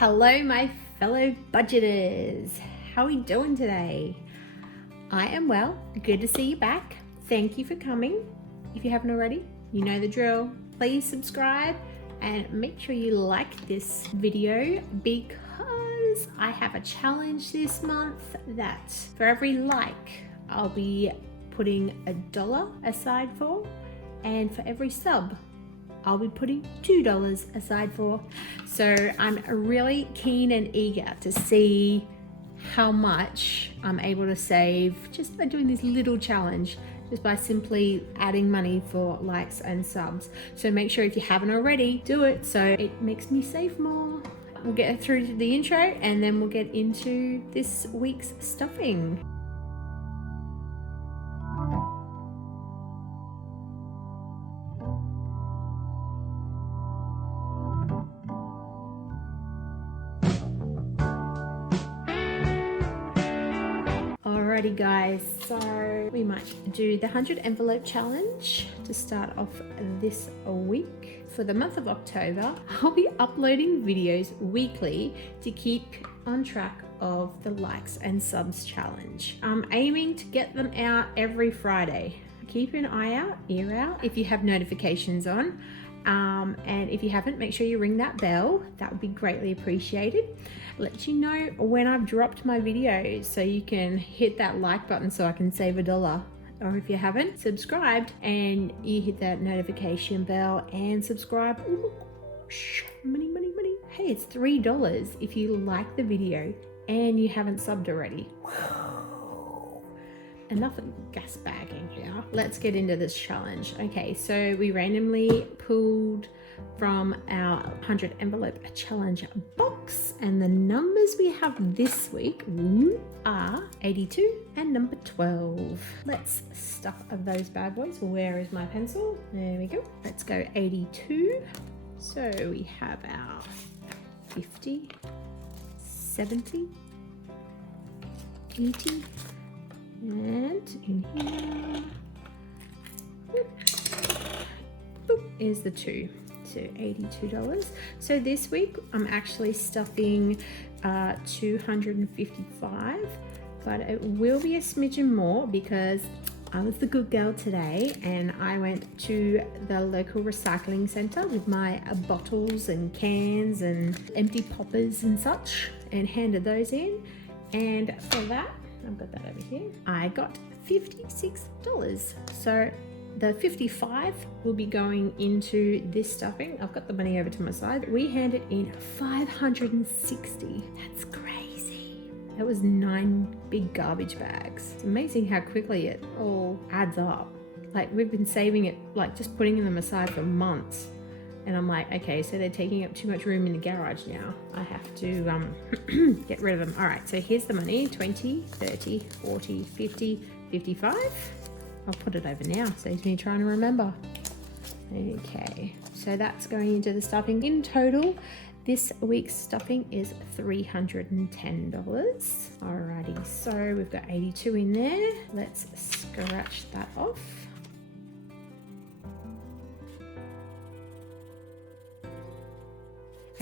Hello, my fellow budgeters. How are we doing today? I am well. Good to see you back. Thank you for coming. If you haven't already, you know the drill. Please subscribe and make sure you like this video because I have a challenge this month that for every like, I'll be putting $1 aside for, and for every sub, I'll be putting $2 aside for. So I'm really keen and eager to see how much I'm able to save just by doing this little challenge, just by simply adding money for likes and subs. So make sure if you haven't already, do it so it makes me save more. We'll get through to the intro and then we'll get into this week's stuffing. Alrighty guys, so we might do the 100 envelope challenge to start off this week. For the month of October, I'll be uploading videos weekly to keep on track of the likes and subs challenge. I'm aiming to get them out every Friday. Keep an eye out, ear out, if you have notifications on. And if you haven't, make sure you ring that bell. That would be greatly appreciated. Let you know when I've dropped my videos so you can hit that like button so I can save $1. Or if you haven't subscribed and you hit that notification bell and subscribe. Oh my gosh, money. Hey, it's $3 if you like the video and you haven't subbed already. Enough of gas bagging here. Let's get into this challenge. Okay, so we randomly pulled from our 100 envelope challenge box, and the numbers we have this week are 82 and number 12. Let's stuff those bad boys. Where is my pencil? There we go. Let's go 82. So we have our 50, 70, 80, and in here boop, is the 2, so $82. So this week I'm actually stuffing 255, but it will be a smidgen more because I was the good girl today and I went to the local recycling center with my bottles and cans and empty poppers and such and handed those in, and for that I've got that over here, I got $56. So the 55 will be going into this stuffing. I've got the money over to my side. We handed in 560. That's crazy. That was 9 big garbage bags. It's amazing how quickly it all adds up. Like, we've been saving it, like just putting them aside for months. And I'm like, okay, so they're taking up too much room in the garage now. I have to get rid of them. All right, so here's the money, 20, 30, 40, 50, 55. I'll put it over now, saves me trying to remember. Okay, so that's going into the stuffing. In total, this week's stuffing is $310. Alrighty, so we've got 82 in there. Let's scratch that off.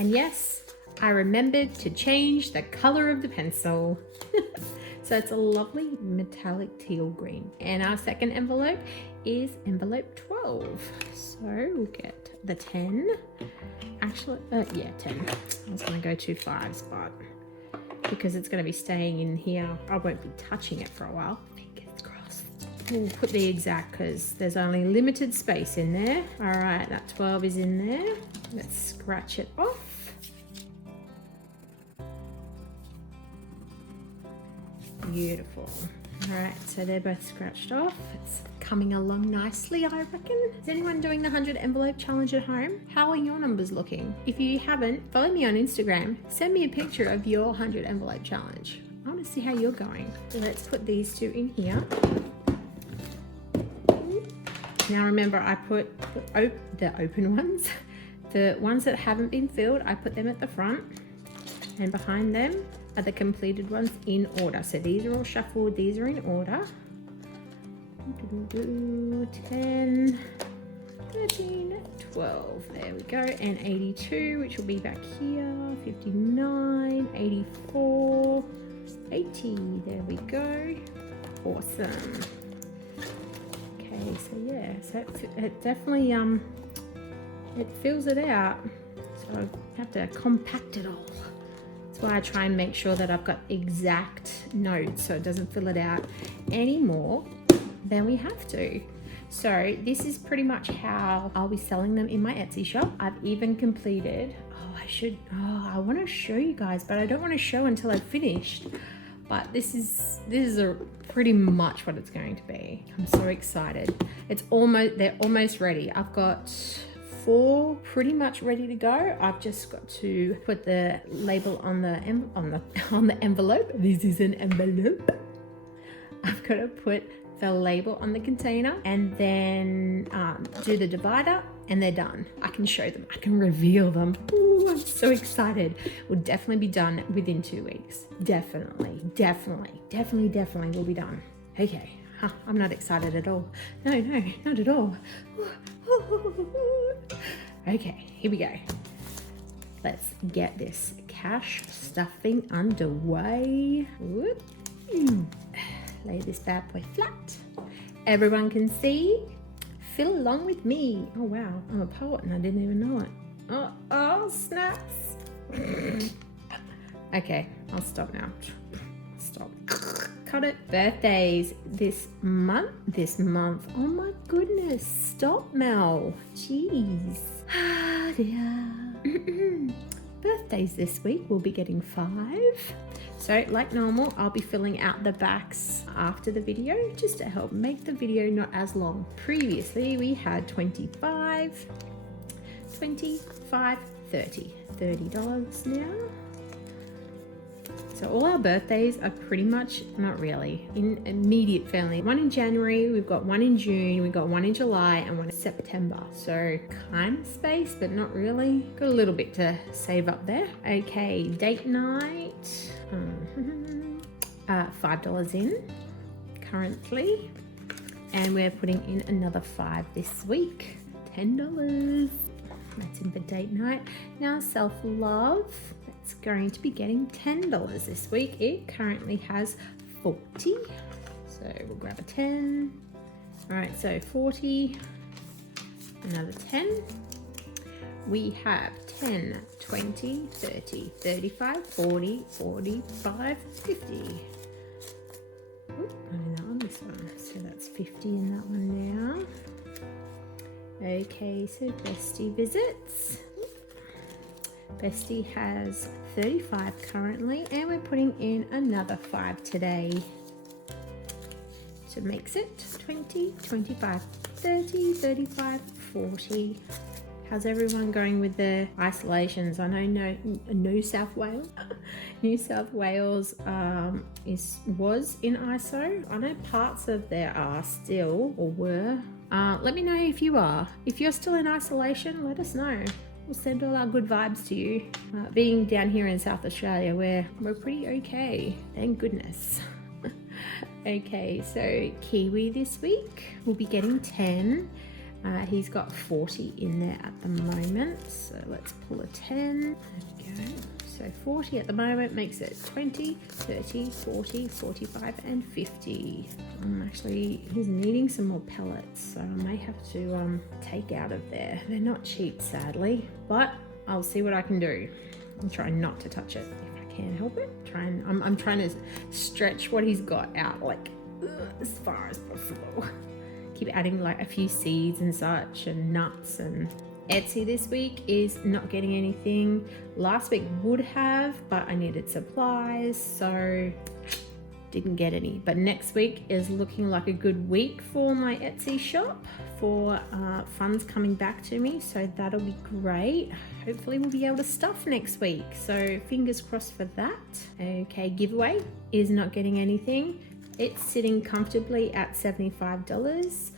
And yes, I remembered to change the color of the pencil. So it's a lovely metallic teal green. And our second envelope is envelope 12. So we'll get the 10. Actually, yeah, 10. I was gonna go 2 5s, but because it's gonna be staying in here, I won't be touching it for a while. Fingers crossed. We'll put the exact because there's only limited space in there. All right, that 12 is in there. Let's scratch it off. Beautiful. All right, so they're both scratched off. It's coming along nicely, I reckon. Is anyone doing the 100 envelope challenge at home? How are your numbers looking? If you haven't, follow me on Instagram. Send me a picture of your 100 envelope challenge. I want to see how you're going. So let's put these 2 in here. Now remember, I put the open ones. The ones that haven't been filled, I put them at the front, and behind them are the completed ones in order. So these are all shuffled, these are in order. 10, 13, 12, there we go, and 82, which will be back here, 59, 84, 80, there we go. Awesome. Okay, so yeah, so it definitely it fills it out, so I have to compact it all. That's why I try and make sure that I've got exact notes so it doesn't fill it out any more than we have to. So this is pretty much how I'll be selling them in my Etsy shop. I've even completed, I want to show you guys, but I don't want to show until I've finished. But this is pretty much what it's going to be. I'm so excited. They're almost ready. I've got 4 pretty much ready to go. I've just got to put the label on the envelope. This is an envelope. I've got to put the label on the container and then do the divider, and they're done. I can show them, I can reveal them. Ooh, I'm so excited. Will definitely be done within 2 weeks. Definitely will be done. Okay, I'm not excited at all. No, not at all. Okay, here we go. Let's get this cash stuffing underway. Whoop. Lay this bad boy flat. Everyone can see. Fill along with me. Oh wow, I'm a poet and I didn't even know it. Oh snaps. Okay, I'll stop now. Stop. Cut it. Birthdays this month. Oh my goodness. Stop, Mel. Jeez. Ah, dear. Birthdays this week, we'll be getting 5. So like normal, I'll be filling out the backs after the video just to help make the video not as long. Previously, we had 25, 30. $30 now. So all our birthdays are pretty much, not really, in immediate family. One in January, we've got one in June, we've got one in July, and one in September. So kind of space, but not really. Got a little bit to save up there. Okay, date night. $5 in currently. And we're putting in another 5 this week. $10. That's in for date night. Now self-love. It's going to be getting $10 this week. It currently has 40. So we'll grab a 10. All right, so 40, another 10. We have 10, 20, 30, 35, 40, 45, 50. Oop, not on this one. So that's 50 in that one now. Okay, so Bestie visits. Bestie has 35 currently, and we're putting in another 5 today. So it makes it 20, 25, 30, 35, 40. How's everyone going with their isolations? I know New South Wales was in ISO. I know parts of there are still or were. Let me know if you are. If you're still in isolation, let us know. We'll send all our good vibes to you. Being down here in South Australia, we're pretty okay. Thank goodness. Okay, so Kiwi this week will be getting 10. He's got 40 in there at the moment. So let's pull a 10. There we go. So 40 at the moment makes it 20, 30, 40, 45, and 50. He's needing some more pellets, so I may have to take out of there. They're not cheap, sadly, but I'll see what I can do. I'm trying not to touch it if I can help it. I'm trying to stretch what he's got out like as far as possible. Keep adding like a few seeds and such and nuts. And Etsy this week is not getting anything. Last week would have, but I needed supplies, so didn't get any. But next week is looking like a good week for my Etsy shop for funds coming back to me, so that'll be great. Hopefully we'll be able to stuff next week, so fingers crossed for that. Okay, giveaway is not getting anything. It's sitting comfortably at $75.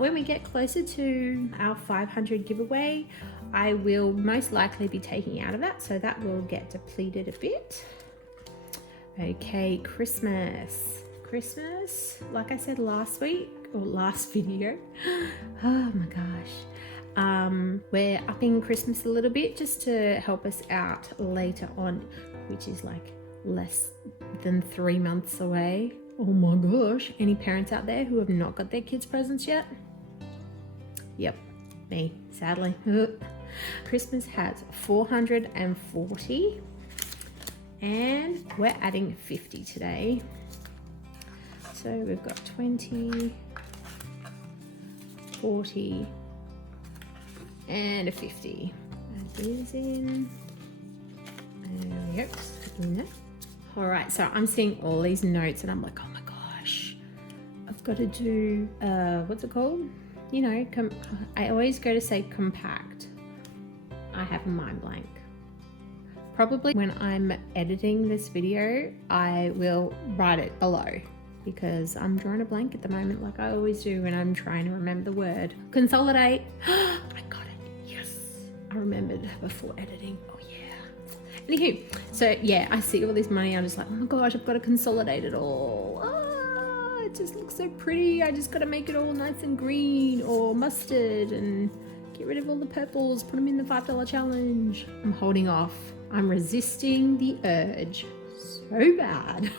When we get closer to our 500 giveaway, I will most likely be taking out of that, so that will get depleted a bit. Okay, Christmas, like I said last week or last video. Oh my gosh, We're upping Christmas a little bit just to help us out later on, which is like less than 3 months away. Oh my gosh, any parents out there who have not got their kids presents yet? Yep, me, sadly. Christmas has 440 and we're adding 50 today. So we've got 20, 40 and a 50. Add these in. There we go, stick in there. All right, so I'm seeing all these notes and I'm like, oh my gosh, I've got to do, what's it called? You know, I always go to say compact. I have a mind blank. Probably when I'm editing this video, I will write it below because I'm drawing a blank at the moment like I always do when I'm trying to remember the word. Consolidate. I got it. Yes. I remembered before editing. Oh yeah. Anywho, so yeah, I see all this money. I'm just like, oh my gosh, I've got to consolidate it all. It just looks so pretty. I just got to make it all nice and green or mustard and get rid of all the purples, put them in the $5 challenge. I'm holding off. I'm resisting the urge so bad.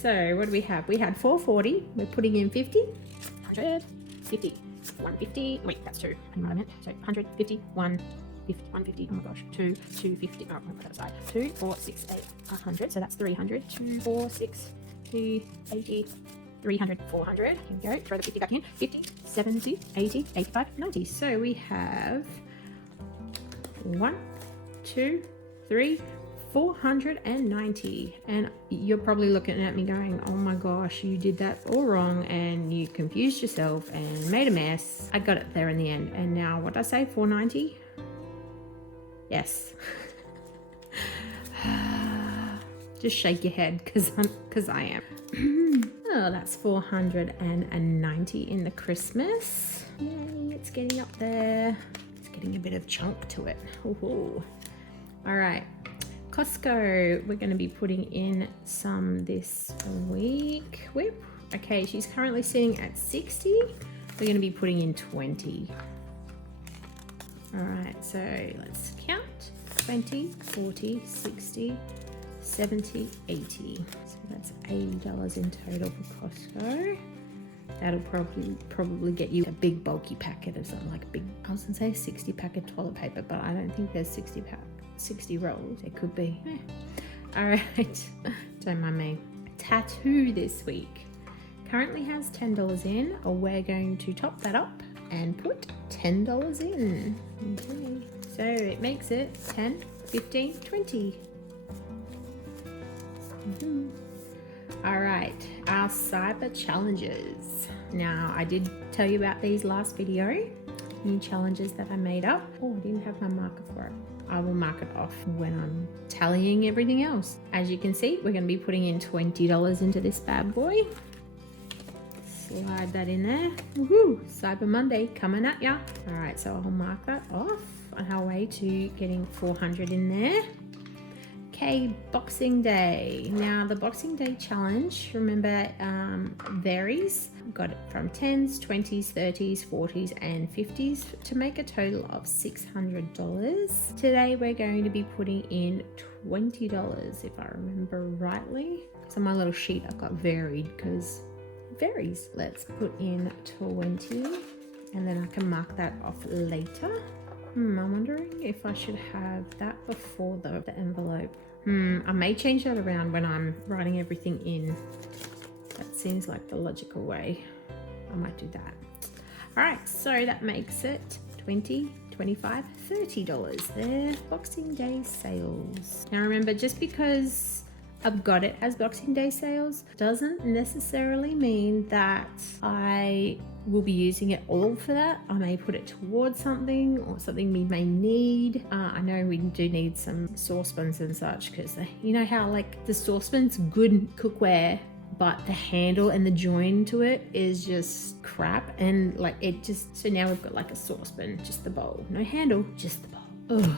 So what do we have? We had 440. We're putting in 50, 100, 50, 150. Wait, that's two. I know what I meant. So 150, 150, 150. Oh my gosh. 2, 250. Oh, I'll put that aside. 2, 4, 6, 8, 100. So that's 300. 2, 4, 6, 2, 80, 300, 400. Here we go. Throw the 50 back in. 50, 70, 80, 85, 90. So we have 1, 2, 3, 490. And you're probably looking at me going, oh my gosh, you did that all wrong and you confused yourself and made a mess. I got it there in the end. And now what did I say? 490? Yes. Just shake your head because I am. Oh, that's 490 in the Christmas. Yay, it's getting up there. It's getting a bit of chunk to it. Ooh. All right, Costco. We're going to be putting in some this week. Whoop. Okay, she's currently sitting at 60. We're going to be putting in 20. All right, so let's count. 20, 40, 60, 70, 80. So that's $80 in total for Costco. That'll probably get you a big bulky packet of something like a big, I was gonna say 60 pack of toilet paper, but I don't think there's 60 rolls. It could be. All right, don't mind me. Tattoo this week currently has $10 in, or we're going to top that up and put $10 in. Okay, so it makes it 10, 15, 20. All right, our cyber challenges. Now, I did tell you about these last video, new challenges that I made up. Oh, I didn't have my marker for it. I will mark it off when I'm tallying everything else. As you can see, we're going to be putting in $20 into this bad boy. Slide that in there. Woohoo! Cyber Monday coming at ya. All right, so I'll mark that off on our way to getting 400 in there. Okay, Boxing Day. Now the Boxing Day challenge, remember, varies. Got it from 10s, 20s, 30s, 40s and 50s to make a total of $600. Today we're going to be putting in $20 if I remember rightly. So my little sheet I've got varied because it varies. Let's put in 20 and then I can mark that off later. I'm wondering if I should have that before the envelope. I may change that around when I'm writing everything in. That seems like the logical way. I might do that. All right, so that makes it $20, $25, $30 there. Boxing Day sales. Now remember, just because I've got it as Boxing Day sales doesn't necessarily mean that I will be using it all for that. I may put it towards something or something we may need. I know we do need some saucepans and such because you know how like the saucepan's good cookware, but the handle and the join to it is just crap, and like it just, so now we've got like a saucepan, just the bowl, no handle, just the bowl. Ugh.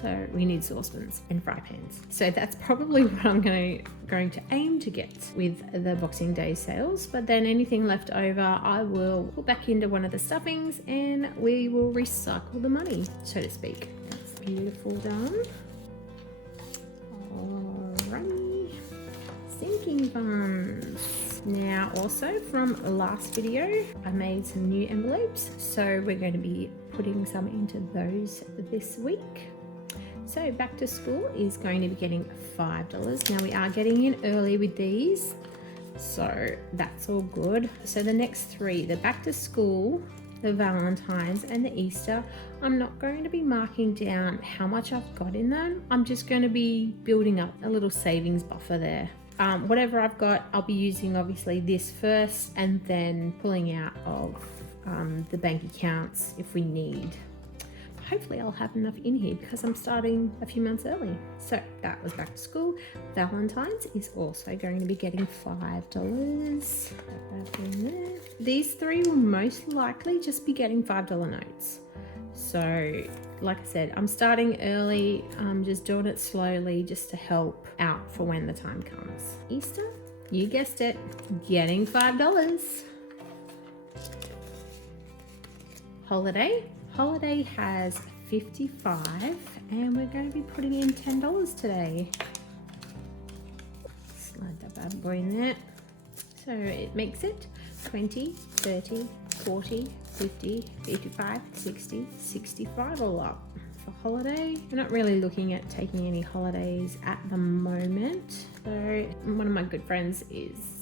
So we need saucepans and fry pans. So that's probably what I'm going to aim to get with the Boxing Day sales. But then anything left over, I will put back into one of the stuffings and we will recycle the money, so to speak. That's beautiful done. Alrighty. Sinking funds. Now also from last video, I made some new envelopes. So we're going to be putting some into those this week. So back to school is going to be getting $5. Now we are getting in early with these, so that's all good. So the next three, the back to school, the Valentine's and the Easter, I'm not going to be marking down how much I've got in them. I'm just going to be building up a little savings buffer there. Whatever I've got, I'll be using obviously this first and then pulling out of the bank accounts if we need. Hopefully I'll have enough in here because I'm starting a few months early. So that was back to school. Valentine's is also going to be getting $5. These three will most likely just be getting $5 notes. So like I said, I'm starting early. I'm just doing it slowly just to help out for when the time comes. Easter, you guessed it, getting $5. Holiday has 55 and we're going to be putting in $10 today. Slide that bad boy in there. So it makes it 20, 30, 40, 50, 55, 60, 65 all up. For holiday, we're not really looking at taking any holidays at the moment. So one of my good friends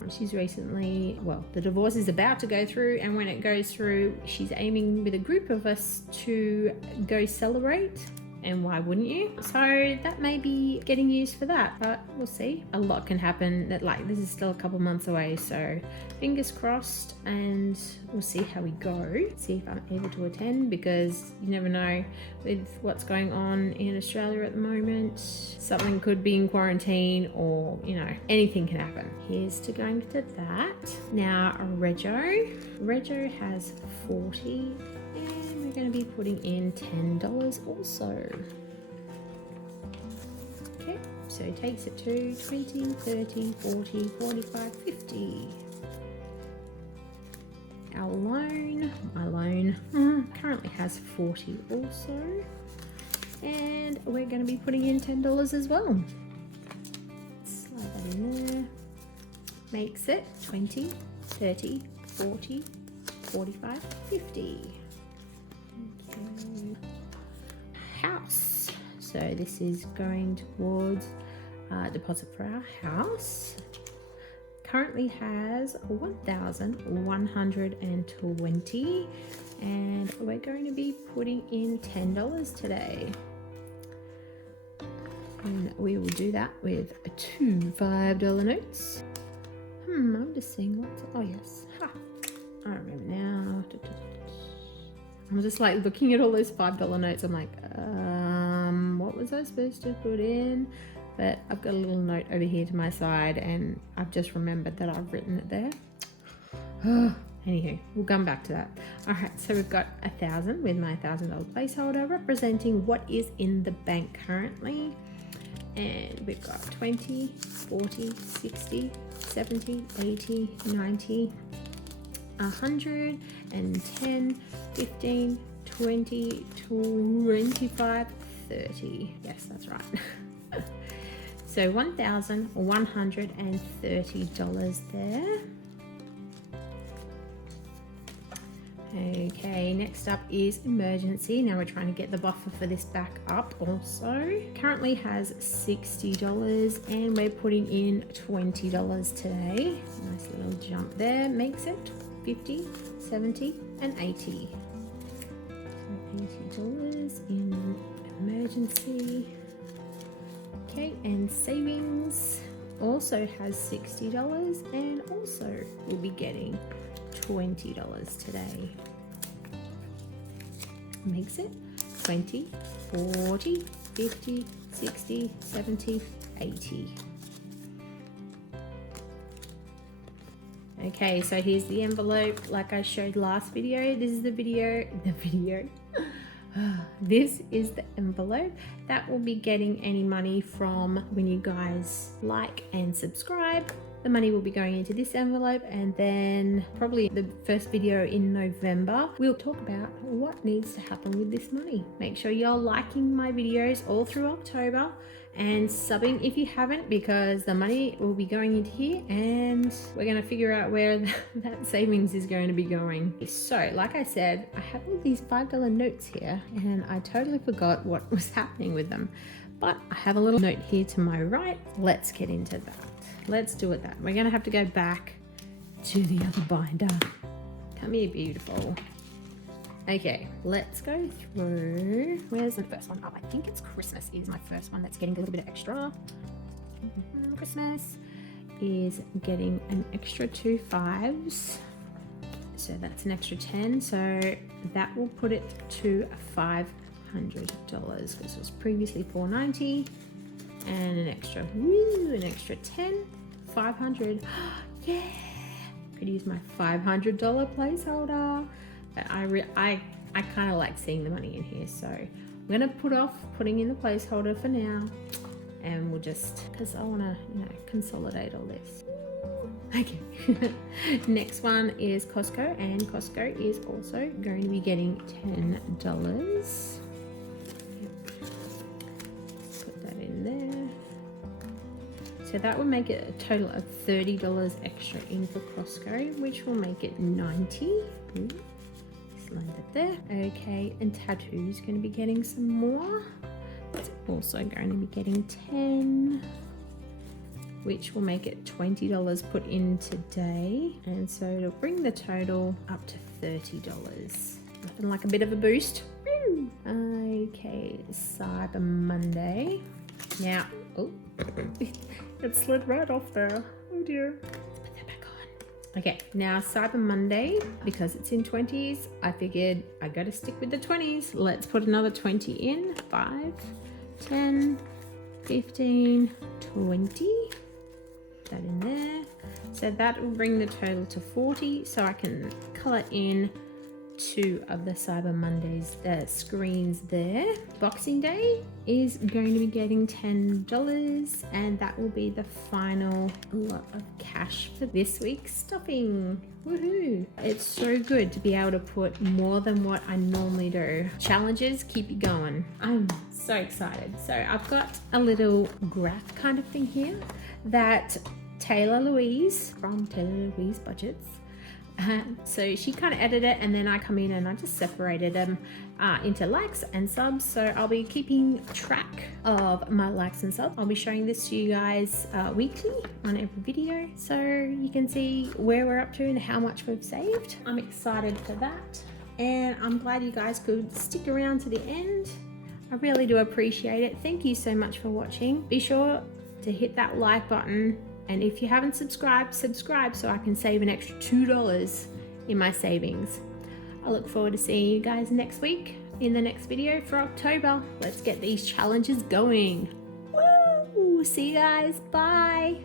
she's recently, well, the divorce is about to go through, and when it goes through, she's aiming with a group of us to go celebrate. And why wouldn't you? So that may be getting used for that, but we'll see. A lot can happen. This is still a couple months away, so fingers crossed, and we'll see how we go. See if I'm able to attend, because you never know with what's going on in Australia at the moment. Something could be in quarantine, or anything can happen. Here's to going to that. Now Rego has 40. And we're going to be putting in $10 also. Okay, so it takes it to 20, 30, 40, 45, 50. My loan currently has 40 also. And we're going to be putting in $10 as well. Slide that in there. Makes it 20, 30, 40, 45, 50. House. So this is going towards deposit for our house. Currently has 1,120, and we're going to be putting in $10 today. And we will do that with two $5 notes. I'm just seeing lots of, oh yes, I remember now. I'm just like looking at all those $5 notes. I'm like, what was I supposed to put in? But I've got a little note over here to my side, and I've just remembered that I've written it there. Anywho, we'll come back to that. All right, so we've got 1,000 with my $1,000 placeholder representing what is in the bank currently. And we've got 20, 40, 60, 70, 80, 90, 110, 15, 20, 25, 30. Yes, that's right. So $1,130 there. Okay, next up is emergency. Now we're trying to get the buffer for this back up also. Currently has $60 and we're putting in $20 today. Nice little jump there. Makes it 50, 70, and 80. So $80 in emergency. Okay, and savings also has $60 and also will be getting $20 today. Makes it 20, 40, 50, 60, 70, 80. Okay, so here's the envelope like I showed last video. This is the video. This is the envelope that will be getting any money from when you guys like and subscribe. The money will be going into this envelope, and then probably the first video in November, we'll talk about what needs to happen with this money. Make sure you're liking my videos all through October and subbing if you haven't, because the money will be going into here and we're going to figure out where that savings is going to be going. So like I said, I have all these $5 notes here and I totally forgot what was happening with them, but I have a little note here to my right. Let's get into that. Let's do it that. We're going to have to go back to the other binder. Come here, beautiful. Okay, let's go through. Where's the first one? Oh, I think it's Christmas is my first one that's getting a little bit of extra. Christmas is getting an extra 2 5s. So that's an extra 10. So that will put it to $500 because it was previously $490. And an extra 10, 500. Yeah, could use my $500 placeholder. But I kind of like seeing the money in here, so I'm gonna put off putting in the placeholder for now, and we'll just, because I want to consolidate all this. Okay. Next one is Costco, and Costco is also going to be getting $10. So that will make it a total of $30 extra in for Costco, which will make it $90. Just land it there. Okay, and Tattoo's going to be getting some more. It's also going to be getting 10, which will make it $20 put in today. And so it'll bring the total up to $30. Nothing like a bit of a boost. Okay, Cyber Monday. Now, oh, it slid right off there. Oh dear. Let's put that back on. Okay, now Cyber Monday, because it's in 20s, I figured I gotta stick with the 20s. Let's put another 20 in. 5, 10, 15, 20. That in there. So that will bring the total to 40. So I can color in 2 of the Cyber Mondays, the screens there. Boxing Day is going to be getting $10, and that will be the final lot of cash for this week's stuffing. Woohoo! It's so good to be able to put more than what I normally do. Challenges keep you going. I'm so excited. So I've got a little graph kind of thing here that Taylah Louise from Taylah Louise Budgets, so she kind of edited it, and then I come in and I just separated them into likes and subs. So I'll be keeping track of my likes and subs. I'll be showing this to you guys weekly on every video, so you can see where we're up to and how much we've saved. I'm excited for that, and I'm glad you guys could stick around to the end. I really do appreciate it. Thank you so much for watching. Be sure to hit that like button. And if you haven't subscribed, subscribe so I can save an extra $2 in my savings. I look forward to seeing you guys next week in the next video for October. Let's get these challenges going. Woo! See you guys. Bye.